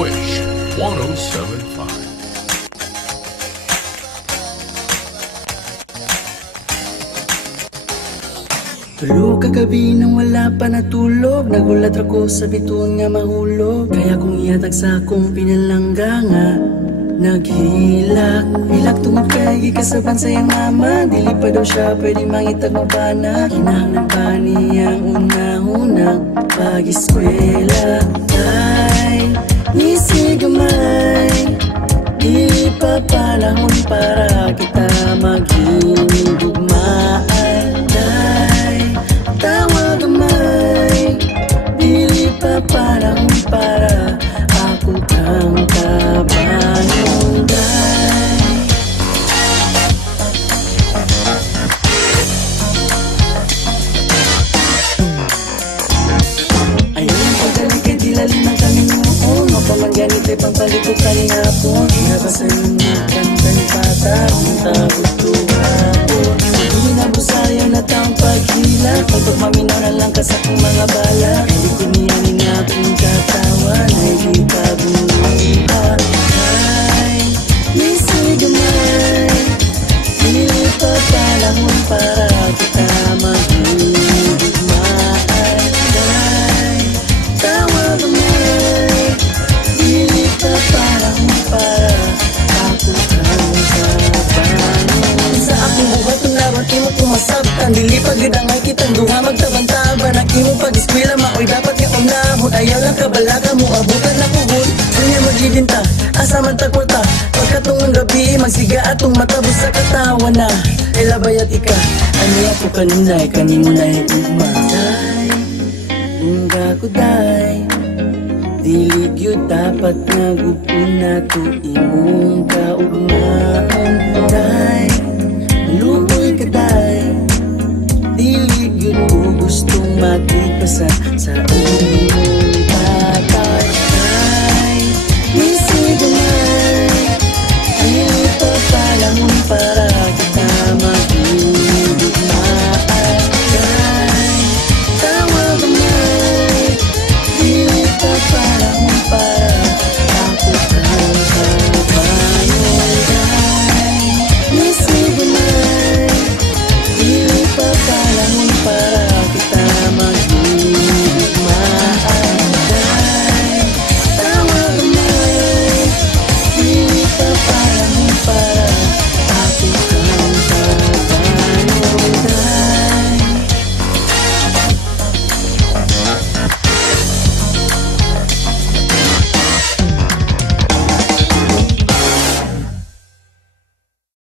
Wish 1075. Tulog kagabi nang wala pa natulog, nagulat ako sa bituon nga mahulog. Kaya kung ihatag sa akong pinalangga nga naghilak, hilak tungod kay gikasaban sayang mama. Dili pa daw siya pwede mangitag mabana. Kinahanglan pa niyang una-unang pag-eskwela. Ay, ngisi gamay, dili pa panahon para kita maghinigugmaan. Tawa gamay, dili pa panahon para ako kang kapanunday. Ayaw ang pagdali kay dilalim ng kaming noon. Mapaman ganit ay pangpaliko kaling hapon. Inabasa yung kanta ni Pata, kung tabot tuhapon. Hindi na busaya na taong paghila, pagpagmaminaw na lang ka sa kong mga bala. Hindi ko niyanin na akong katawan, ay di ka bumuha. Ay, misi gamay, dili pa panahon para kita maghigugmaan. Ay, tawa gamay, dili pa panahon para ako kang kapanon. Sa akong buhat kung naman imo pumasabtan, dili pagidangay kitang duha magtabantaban. Ang imo pag-eskwela maoy dapat nga unahon. Ayaw lang kabalaga mo abutan na puhon. Kunya maglibinta, asa man tagwata. Pagkatungong gabi, magsiga atong matabos sa katawa na. Ay labayat ika, ano ako kanunay, kaninunay ugmaday. Ungga ko day, dili gyud dapat nagupon na to imong kaugnaon. Day, lumoy ka day, dili gyud ko gustong matipasan sa imo.